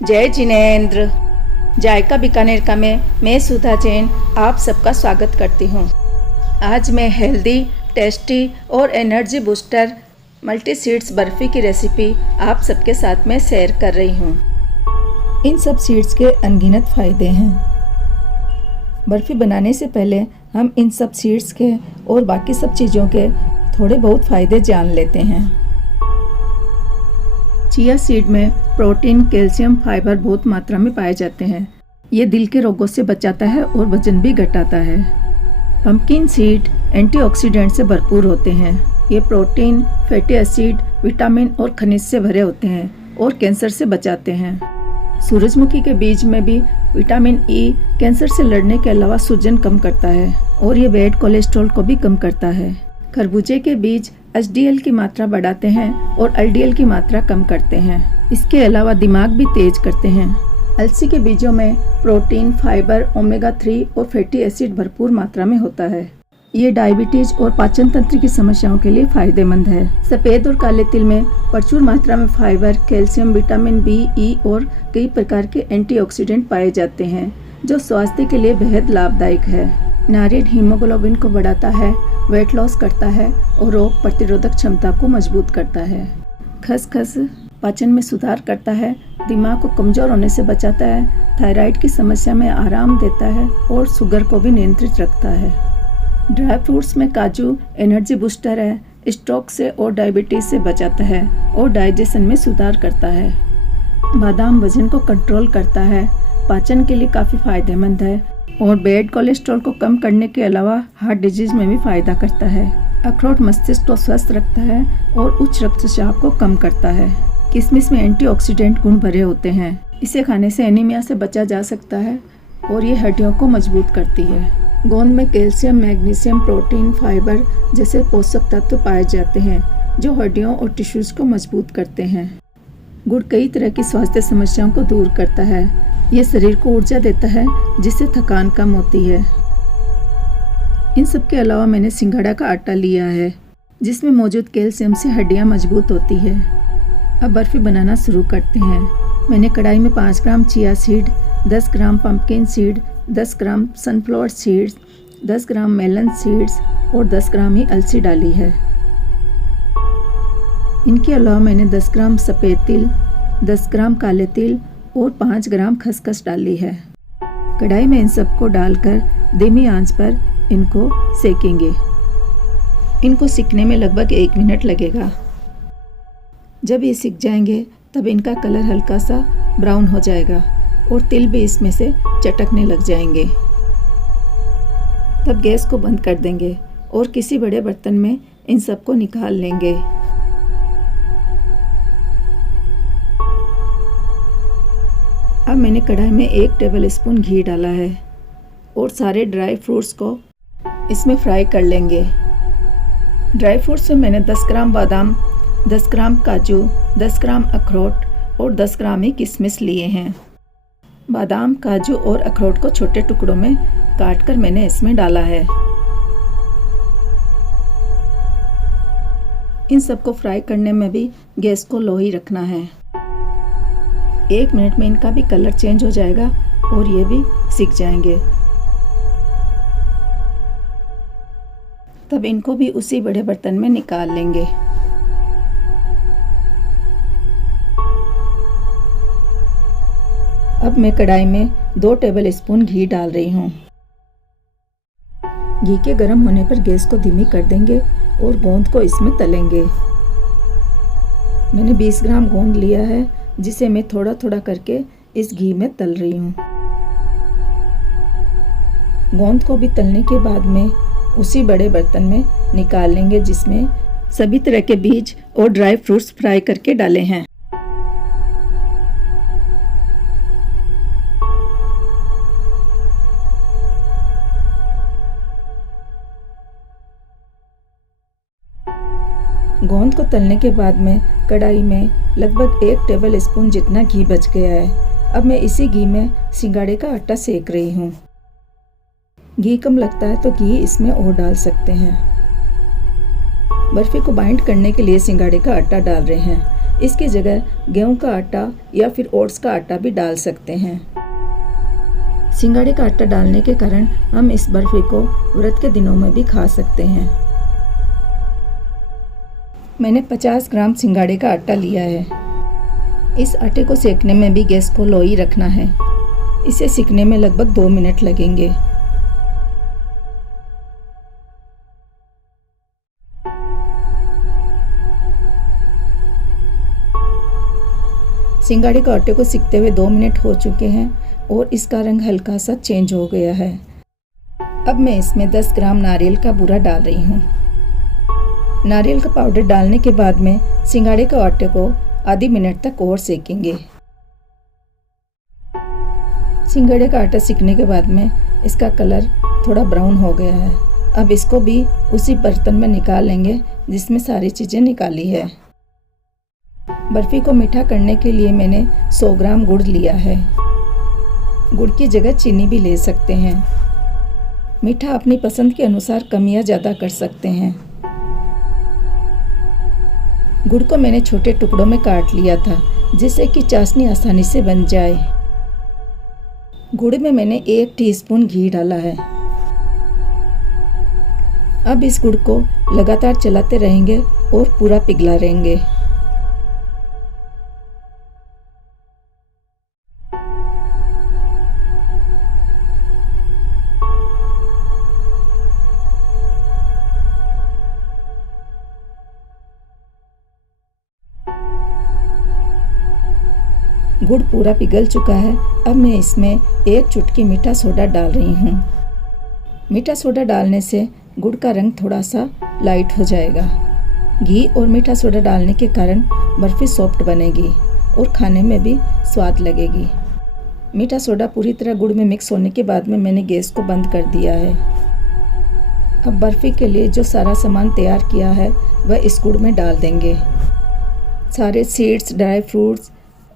जय जिनेंद्र। जायका बीकानेर का मैं सुधा जैन आप सबका स्वागत करती हूँ। आज मैं हेल्दी, टेस्टी और energy booster multi seeds barfi की रेसिपी आप सबके साथ में शेयर कर रही हूँ। इन सब सीड्स के अनगिनत फ़ायदे हैं। बर्फ़ी बनाने से पहले हम इन सब सीड्स के और बाकी सब चीज़ों के थोड़े बहुत फ़ायदे जान लेते हैं। चिया सीड में प्रोटीन, कैल्शियम, फाइबर बहुत मात्रा में पाए जाते हैं। ये दिल के रोगों से बचाता है और वजन भी घटाता है। पंपकिन सीड एंटीऑक्सीडेंट से भरपूर होते हैं। ये प्रोटीन, फैटी एसिड, विटामिन और खनिज से भरे होते हैं और कैंसर से बचाते हैं। सूरजमुखी के बीज में भी विटामिन ई कैंसर से लड़ने के अलावा सूजन कम करता है और ये बैड कोलेस्ट्रॉल को भी कम करता है। खरबूजे के बीज एचडीएल की मात्रा बढ़ाते हैं और एलडीएल की मात्रा कम करते हैं। इसके अलावा दिमाग भी तेज करते हैं। अलसी के बीजों में प्रोटीन, फाइबर, ओमेगा 3 और फैटी एसिड भरपूर मात्रा में होता है। ये डायबिटीज और पाचन तंत्र की समस्याओं के लिए फायदेमंद है। सफ़ेद और काले तिल में प्रचुर मात्रा में फाइबर, कैल्शियम, विटामिन बी, ई और कई प्रकार के एंटीऑक्सीडेंट पाए जाते हैं जो स्वास्थ्य के लिए बेहद लाभदायक है। नारियल हीमोग्लोबिन को बढ़ाता है, वेट लॉस करता है और रोग प्रतिरोधक क्षमता को मजबूत करता है। खसखस पाचन में सुधार करता है, दिमाग को कमज़ोर होने से बचाता है, थायराइड की समस्या में आराम देता है और शुगर को भी नियंत्रित रखता है। ड्राई फ्रूट्स में काजू एनर्जी बूस्टर है, स्ट्रोक से और डायबिटीज से बचाता है और डाइजेशन में सुधार करता है। बादाम वजन को कंट्रोल करता है, पाचन के लिए काफ़ी फायदेमंद है और बैड कोलेस्ट्रॉल को कम करने के अलावा हार्ट डिजीज में भी फायदा करता है। अखरोट मस्तिष्क को स्वस्थ रखता है और उच्च रक्तचाप को कम करता है। किशमिश में एंटीऑक्सीडेंट गुण भरे होते हैं। इसे खाने से एनीमिया से बचा जा सकता है और ये हड्डियों को मजबूत करती है। गोंद में कैल्शियम, मैग्नीशियम, प्रोटीन, फाइबर जैसे पोषक तत्व पाए जाते हैं जो हड्डियों और टिश्यूज को मजबूत करते हैं। गुड़ कई तरह की स्वास्थ्य समस्याओं को दूर करता है। ये शरीर को ऊर्जा देता है जिससे थकान कम होती है। इन सब के अलावा मैंने सिंघाड़ा का आटा लिया है जिसमें मौजूद कैल्शियम से हड्डियां मजबूत होती है। अब बर्फ़ी बनाना शुरू करते हैं। मैंने कढ़ाई में 5 ग्राम चिया सीड, 10 ग्राम पंपकिन सीड, 10 ग्राम सनफ्लावर सीड्स, 10 ग्राम मेलन सीड्स और 10 ग्राम ही अलसी डाली है। इनके अलावा मैंने 10 ग्राम सफ़ेद तिल, 10 ग्राम काले तिल और 5 ग्राम खसखस डाली है। कढ़ाई में इन सबको डालकर धीमी आंच पर इनको सेकेंगे। इनको सिकने में लगभग 1 मिनट लगेगा। जब ये सिक जाएंगे तब इनका कलर हल्का सा ब्राउन हो जाएगा और तिल भी इसमें से चटकने लग जाएंगे। तब गैस को बंद कर देंगे और किसी बड़े बर्तन में इन सबको निकाल लेंगे। अब मैंने कढ़ाई में 1 टेबल स्पून घी डाला है और सारे ड्राई फ्रूट्स को इसमें फ्राई कर लेंगे। ड्राई फ्रूट्स में मैंने 10 ग्राम बादाम, 10 ग्राम काजू, 10 ग्राम अखरोट और 10 ग्राम ही किशमिश लिए हैं। बादाम, काजू और अखरोट को छोटे टुकड़ों में काटकर मैंने इसमें डाला है। इन सबको फ्राई करने में भी गैस को लो ही रखना है। 1 मिनट में इनका भी कलर चेंज हो जाएगा और ये भी सिक जाएंगे। तब इनको भी उसी बड़े बर्तन में निकाल लेंगे। अब मैं कढ़ाई में 2 टेबल स्पून घी डाल रही हूँ। घी के गर्म होने पर गैस को धीमी कर देंगे और गोंद को इसमें तलेंगे। मैंने 20 ग्राम गोंद लिया है जिसे मैं थोड़ा थोड़ा करके इस घी में तल रही हूँ। गोंद को भी तलने के बाद में उसी बड़े बर्तन में निकाल लेंगे जिसमें सभी तरह के बीज और ड्राई फ्रूट्स फ्राई करके डाले हैं। गोंद को तलने के बाद में कढ़ाई में लगभग 1 टेबल स्पून जितना घी बच गया है। अब मैं इसी घी में सिंघाड़े का आटा सेक रही हूँ। घी कम लगता है तो घी इसमें और डाल सकते हैं। बर्फी को बाइंड करने के लिए सिंघाड़े का आटा डाल रहे हैं। इसकी जगह गेहूं का आटा या फिर ओट्स का आटा भी डाल सकते हैं। सिंघाड़े का आटा डालने के कारण हम इस बर्फी को व्रत के दिनों में भी खा सकते हैं। मैंने 50 ग्राम सिंघाड़े का आटा लिया है। इस आटे को सेकने में भी गैस को लो ही रखना है। इसे सेकने में लगभग 2 मिनट लगेंगे। सिंघाड़े के आटे को सेकते हुए 2 मिनट हो चुके हैं और इसका रंग हल्का सा चेंज हो गया है। अब मैं इसमें 10 ग्राम नारियल का बूरा डाल रही हूँ। नारियल का पाउडर डालने के बाद में सिंघाड़े के आटे को आधी मिनट तक और सेकेंगे। सिंघाड़े का आटा सेकने के बाद में इसका कलर थोड़ा ब्राउन हो गया है। अब इसको भी उसी बर्तन में निकाल लेंगे जिसमें सारी चीज़ें निकाली है। बर्फी को मीठा करने के लिए मैंने 100 ग्राम गुड़ लिया है। गुड़ की जगह चीनी भी ले सकते हैं। मीठा अपनी पसंद के अनुसार कम या ज़्यादा कर सकते हैं। गुड़ को मैंने छोटे टुकड़ों में काट लिया था जिससे कि चाशनी आसानी से बन जाए। गुड़ में मैंने 1 टीस्पून घी डाला है। अब इस गुड़ को लगातार चलाते रहेंगे और पूरा पिघला रहेंगे। गुड़ पूरा पिघल चुका है। अब मैं इसमें 1 चुटकी मीठा सोडा डाल रही हूँ। मीठा सोडा डालने से गुड़ का रंग थोड़ा सा लाइट हो जाएगा। घी और मीठा सोडा डालने के कारण बर्फी सॉफ्ट बनेगी और खाने में भी स्वाद लगेगी। मीठा सोडा पूरी तरह गुड़ में मिक्स होने के बाद में मैंने गैस को बंद कर दिया है। अब बर्फी के लिए जो सारा सामान तैयार किया है वह इस गुड़ में डाल देंगे। सारे सीड्स, ड्राई फ्रूट्स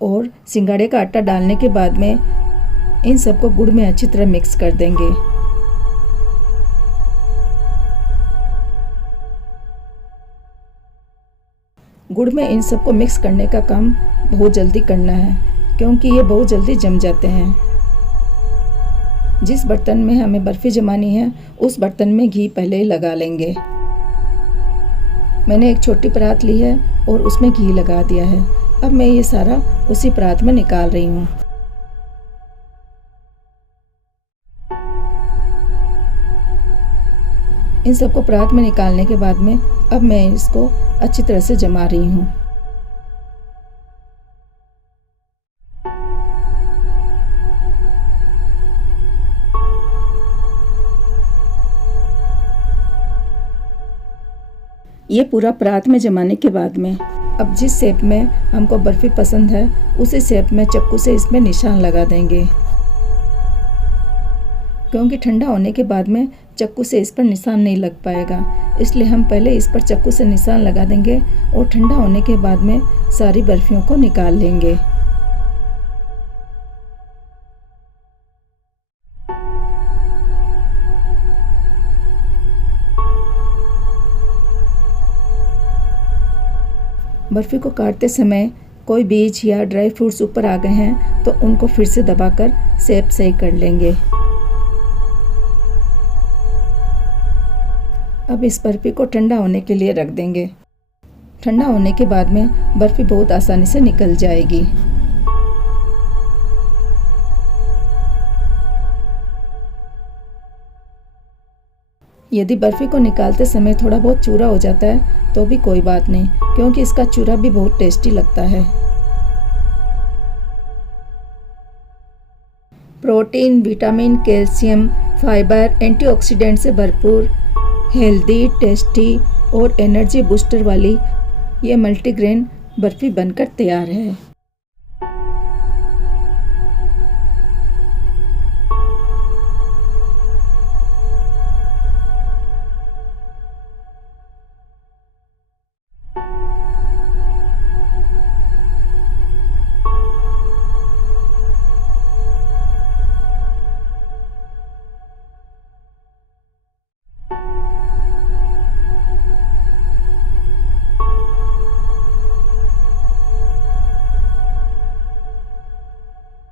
और सिंघाड़े का आटा डालने के बाद में इन सबको गुड़ में अच्छी तरह मिक्स कर देंगे। गुड़ में इन सबको मिक्स करने का काम बहुत जल्दी करना है क्योंकि ये बहुत जल्दी जम जाते हैं। जिस बर्तन में हमें बर्फी जमानी है उस बर्तन में घी पहले ही लगा लेंगे। मैंने एक छोटी परात ली है और उसमें घी लगा दिया है। अब मैं ये सारा उसी परात में निकाल रही हूँ। इन सबको परात में निकालने के बाद में अब मैं इसको अच्छी तरह से जमा रही हूँ। ये पूरा परात में जमाने के बाद में अब जिस शेप में हमको बर्फी पसंद है उसी शेप में चाकू से इसमें निशान लगा देंगे। क्योंकि ठंडा होने के बाद में चाकू से इस पर निशान नहीं लग पाएगा, इसलिए हम पहले इस पर चाकू से निशान लगा देंगे और ठंडा होने के बाद में सारी बर्फियों को निकाल लेंगे। बर्फी को काटते समय कोई बीज या ड्राई फ्रूट्स ऊपर आ गए हैं तो उनको फिर से दबाकर शेप सही कर लेंगे। अब इस बर्फी को ठंडा होने के लिए रख देंगे। ठंडा होने के बाद में बर्फी बहुत आसानी से निकल जाएगी। यदि बर्फी को निकालते समय थोड़ा बहुत चूरा हो जाता है तो भी कोई बात नहीं, क्योंकि इसका चूरा भी बहुत टेस्टी लगता है। Protein, vitamin, calcium, fibre, antioxidant से भरपूर हेल्दी, टेस्टी और एनर्जी बूस्टर वाली ये मल्टीग्रेन बर्फी बनकर तैयार है।